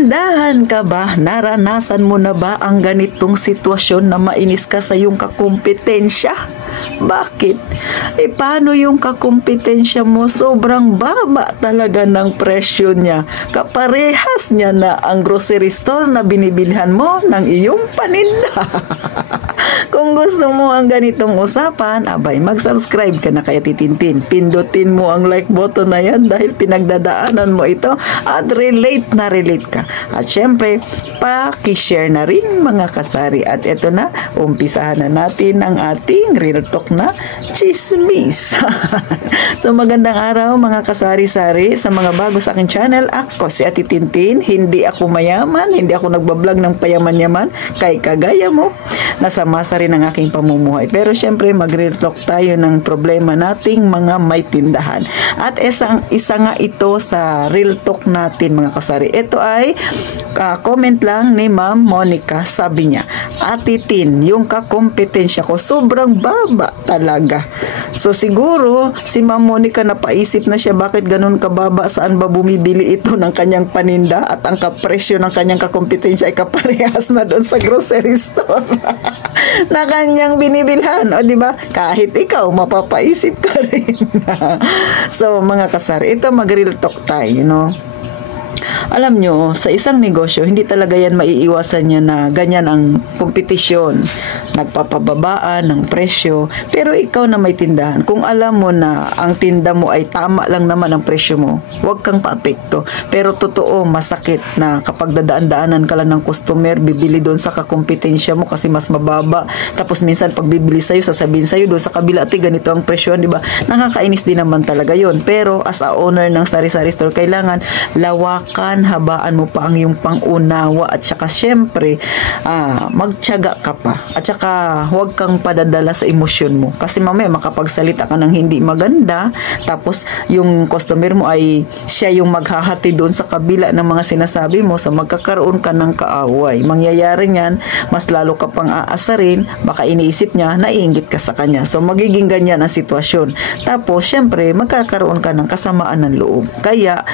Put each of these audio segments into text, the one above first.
tindahan ka ba? Naranasan mo na ba ang ganitong sitwasyon na mainis ka sa iyong kakumpetensya? Bakit? Paano yung kakumpetensya mo? Sobrang baba talaga ng presyo niya. Kaparehas niya na ang grocery store na binibilhan mo ng iyong paninda. Kung gusto mo ang ganitong usapan, abay, mag-subscribe ka na kay Titintin. Pindutin mo ang like button na yan dahil pinagdadaanan mo ito at relate na relate ka. At syempre, paki-share na rin mga kasari. At ito na, umpisahan na natin ang ating Real Talk na chismis. So magandang araw mga kasari-sari. Sa mga bago sa aking channel, ako si Ate Tintin. Hindi ako mayaman, hindi ako nagbablog ng payaman-yaman. Kay kagaya mo, nasamasa rin ang aking pamumuhay. Pero syempre, mag-real talk tayo ng problema nating mga may tindahan. At isa nga ito sa real talk natin mga kasari. Ito ay comment lang ni Ma'am Monica. Sabi niya, Ate Tin, yung kakompetensya ko sobrang baba talaga. So siguro si Ma'am Monica napaisip na siya bakit ganun kababa, saan ba bumibili ito ng kanyang paninda at ang kapresyo ng kanyang kakompetensya ay kaparehas na doon sa grocery store na kanyang binibilhan. O diba? Kahit ikaw mapapaisip ka rin. So mga kasari, ito mag-real talk tayo, no? Alam nyo, sa isang negosyo, hindi talaga yan maiiwasan niya na ganyan ang kompetisyon. Nagpapababaan ng presyo. Pero ikaw na may tindahan, kung alam mo na ang tinda mo ay tama lang naman ang presyo mo, huwag kang paapekto. Pero totoo, masakit na kapag dadaan-daanan ka lang ng customer, bibili doon sa kakompetensya mo kasi mas mababa. Tapos minsan pag bibili sa'yo, sasabihin sa'yo doon sa kabila, ganito ang presyo, di ba? Nakakainis din naman talaga yon. Pero as a owner ng sari-sari store, kailangan lawakan, habaan mo pa ang iyong pangunawa at saka syempre magtiyaga ka pa at saka huwag kang padadala sa emosyon mo kasi mamaya makapagsalita ka ng hindi maganda tapos yung customer mo ay siya yung maghahati doon sa kabila ng mga sinasabi mo, so magkakaroon ka ng kaaway. Mangyayari niyan, mas lalo ka pang aasarin, baka iniisip niya naiinggit ka sa kanya, so magiging ganyan ang sitwasyon. Tapos syempre magkakaroon ka ng kasamaan ng loob. Kaya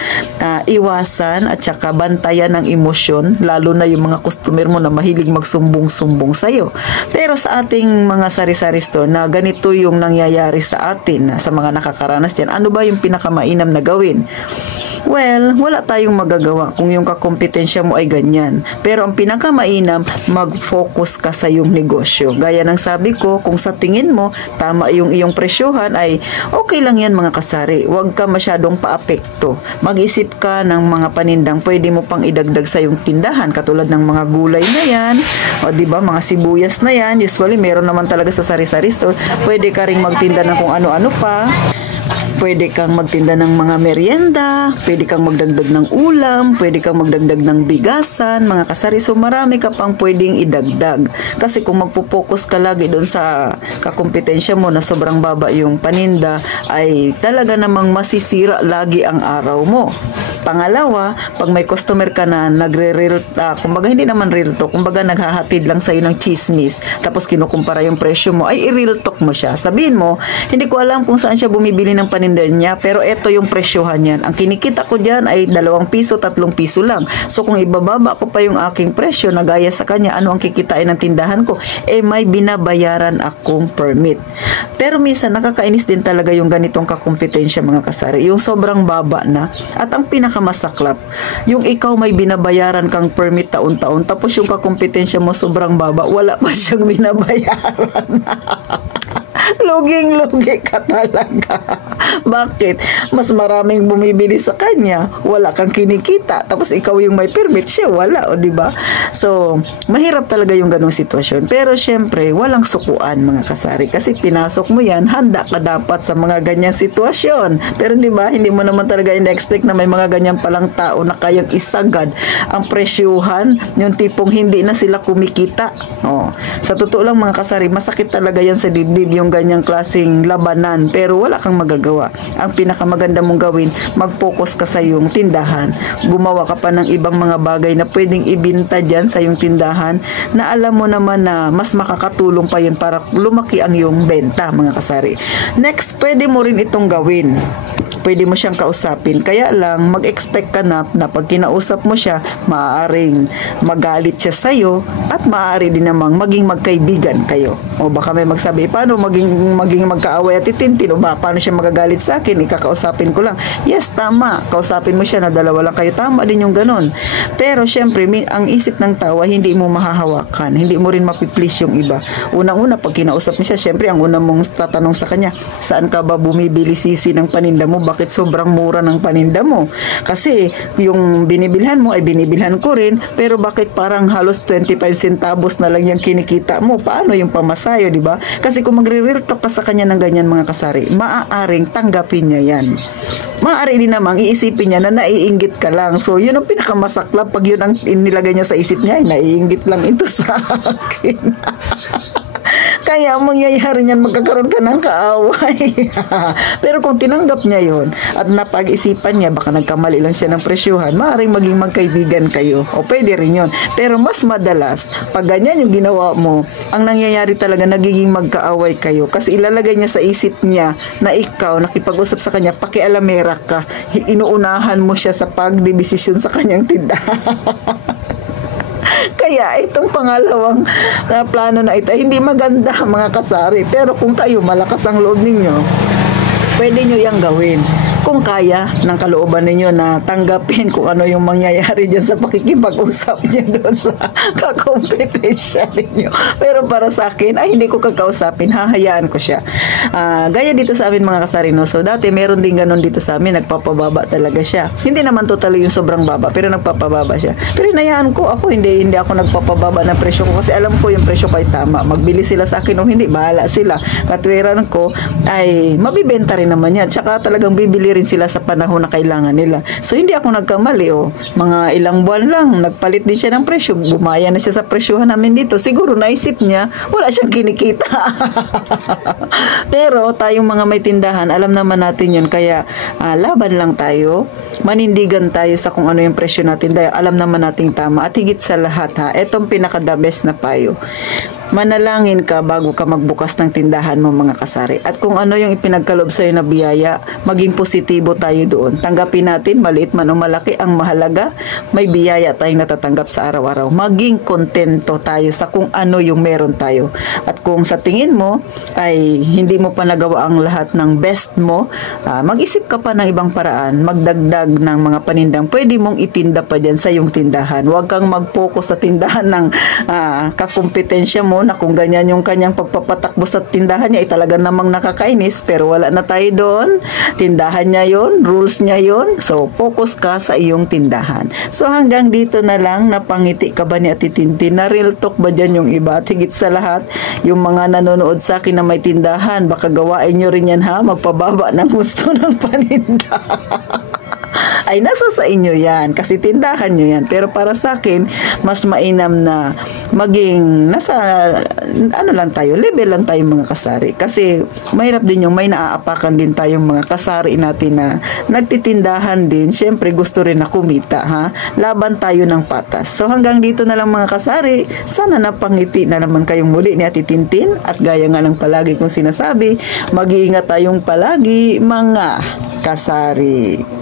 iwasan at saka bantayan ng emosyon, lalo na yung mga customer mo na mahilig magsumbong-sumbong sa'yo. Pero sa ating mga sari-sari store na ganito yung nangyayari sa atin, sa mga nakakaranas yan, ano ba yung pinakamainam na gawin? Well, wala tayong magagawa kung yung kakompetensya mo ay ganyan. Pero ang pinakamainam, mag-focus ka sa iyong negosyo. Gaya ng sabi ko, kung sa tingin mo, tama yung iyong presyohan ay okay lang yan mga kasari. Huwag ka masyadong paapekto. Mag-isip ka ng mga panindang pwede mo pang idagdag sa iyong tindahan. Katulad ng mga gulay na yan, o diba, mga sibuyas na yan. Usually, meron naman talaga sa sari-sari store. Pwede ka ring magtinda ng kung ano-ano pa. Pwede kang magtinda ng mga merienda, pwede kang magdagdag ng ulam, pwede kang magdagdag ng bigasan, mga kasari. So marami ka pang pwedeng idagdag. Kasi kung magpo-focus ka lagi doon sa kakompetensya mo na sobrang baba yung paninda, ay talaga namang masisira lagi ang araw mo. Pangalawa, pag may customer ka na nagre-real, kumbaga hindi naman real talk, kumbaga naghahatid lang sa'yo ng chismis, tapos kinukumpara yung presyo mo, ay i-real talk mo siya. Sabihin mo, hindi ko alam kung saan siya bumibili ng paninda niya, pero eto yung presyohan yan. Ang kinikita ko dyan ay 2 piso, 3 piso lang. So kung ibababa ko pa yung aking presyo na gaya sa kanya, ano ang kikitain ng tindahan ko? May binabayaran akong permit. Pero minsan nakakainis din talaga yung ganitong kakompetensya mga kasari. Yung sobrang baba na. At ang pinakamasaklap, yung ikaw may binabayaran kang permit taon-taon, tapos yung kakompetensya mo sobrang baba, wala pa siyang binabayaran. Luging-lugi ka talaga. Bakit? Mas maraming bumibili sa kanya, wala kang kinikita, tapos ikaw yung may permit, siya wala, o diba? So, mahirap talaga yung ganung sitwasyon. Pero syempre, walang sukuan mga kasari, kasi pinasok mo yan, handa ka dapat sa mga ganyang sitwasyon. Pero diba, hindi mo naman talaga in-expect na may mga ganyan palang tao na kayang isagad ang presyuhan, yung tipong hindi na sila kumikita. Sa totoo lang mga kasari, masakit talaga yan sa dibdib yung ganyang klaseng labanan, pero wala kang magagawa. Ang pinakamaganda mong gawin, mag-focus ka sa iyong tindahan. Gumawa ka pa ng ibang mga bagay na pwedeng ibinta dyan sa iyong tindahan na alam mo naman na mas makakatulong pa yun para lumaki ang iyong benta mga kasari. Next, pwede mo rin itong gawin. pwede mo siyang kausapin. Kaya lang, mag-expect ka na pag kinausap mo siya, maaaring magalit siya sa'yo at maaari din namang maging magkaibigan kayo. O baka may magsabi, paano maging magkaaway at titintin? O ba, paano siya magagalit sa akin? Ikakausapin ko lang. Yes, tama. Kausapin mo siya na dalawa lang kayo. Tama din yung ganun. Pero syempre, ang isip ng tao hindi mo mahahawakan. Hindi mo rin mapiplease yung iba. Unang-una, pag kinausap mo siya, syempre, ang una mong tatanong sa kanya, saan ka ba bumibili sisi ng paninda mo? Bakit sobrang mura ng paninda mo? Kasi yung binibilhan mo ay binibilhan ko rin, pero bakit parang halos 25 centavos na lang yung kinikita mo? Paano yung pamasayo, di ba? Kasi kung magre-real talk ka sa kanya ng ganyan, mga kasari, maaaring tanggapin niya yan. Maaari din namang iisipin niya na naiinggit ka lang. So, yun ang pinakamasaklap. Pag yun ang inilagay niya sa isip niya, ay naiinggit lang ito sa akin. Kaya mangyayari niyan, magkakaroon ka ng kaaway. Pero kung tinanggap niya yon at napag-isipan niya, baka nagkamali lang siya ng presyuhan, maaaring maging magkaibigan kayo. O pwede rin yun. Pero mas madalas, pag ganyan yung ginawa mo, ang nangyayari talaga, nagiging magkaaway kayo. Kasi ilalagay niya sa isip niya na ikaw, nakipag-usap sa kanya, pakialamera ka. Inuunahan mo siya sa pagdebisisyon sa kanyang tindahan. Kaya itong pangalawang plano na ito, hindi maganda, mga kasari. Pero kung kayo malakas ang loob ninyo, pwede nyo yung gawin. Kung kaya ng kalooban ninyo na tanggapin kung ano yung mangyayari dyan sa pakikipag-usap niya doon sa kakompetensya ninyo. Pero para sa akin, ay hindi ko kakausapin, hahayaan ko siya. Gaya dito sa amin, mga kasari, no? So dati meron din ganun dito sa amin, nagpapababa talaga siya. Hindi naman totally yung sobrang baba, pero nagpapababa siya. Pero hinayaan ko, ako hindi ako nagpapababa ng presyo ko kasi alam ko yung presyo ko ay tama. Magbili sila sa akin o hindi, bahala sila. Katwiran ko ay mabibenta rin naman yan. Tsaka talagang bibili rin sila sa panahon na kailangan nila. So hindi ako nagkamali, mga ilang buwan lang nagpalit din siya ng presyo, gumaya na siya sa presyohan namin dito. Siguro naisip niya wala siyang kinikita. Pero tayong mga may tindahan, alam naman natin yun, kaya laban lang tayo, manindigan tayo sa kung ano yung presyo natin dahil alam naman nating tama. At higit sa lahat, etong pinaka the best na payo, manalangin ka bago ka magbukas ng tindahan mo, mga kasari. At kung ano yung ipinagkalob sa'yo na biyaya, maging positibo tayo doon. Tanggapin natin, maliit man o malaki, ang mahalaga, may biyaya tayong natatanggap sa araw-araw. Maging kontento tayo sa kung ano yung meron tayo. At kung sa tingin mo ay hindi mo pa nagawa ang lahat ng best mo, mag-isip ka pa ng ibang paraan, magdagdag ng mga panindang pwede mong itinda pa dyan sa iyong tindahan. Huwag kang mag-focus sa tindahan ng kakompetensya mo na kung ganyan yung kanyang pagpapatakbo sa tindahan niya, talaga namang nakakainis, pero wala na tayo doon. Tindahan niya yon, rules niya yon. So, focus ka sa iyong tindahan. So, hanggang dito na lang, napangiti ka ba ni Ate Tintin? Na real talk ba dyan yung iba? At higit sa lahat, yung mga nanonood sa akin na may tindahan, baka gawain nyo rin yan, ha? Magpababa ng gusto ng paninda. Ay nasa sa inyo yan, kasi tindahan nyo yan. Pero para sa akin, mas mainam na maging nasa lang tayo, level lang tayo, mga kasari. Kasi mahirap din yung may naaapakan din tayong mga kasari natin na nagtitindahan din. Siyempre gusto rin na kumita, ha? Laban tayo ng patas. So hanggang dito na lang, mga kasari. Sana napangiti na naman kayong muli ni Ate Tintin. At gaya nga ng palagi kong sinasabi, mag-iingat tayong palagi, mga kasari.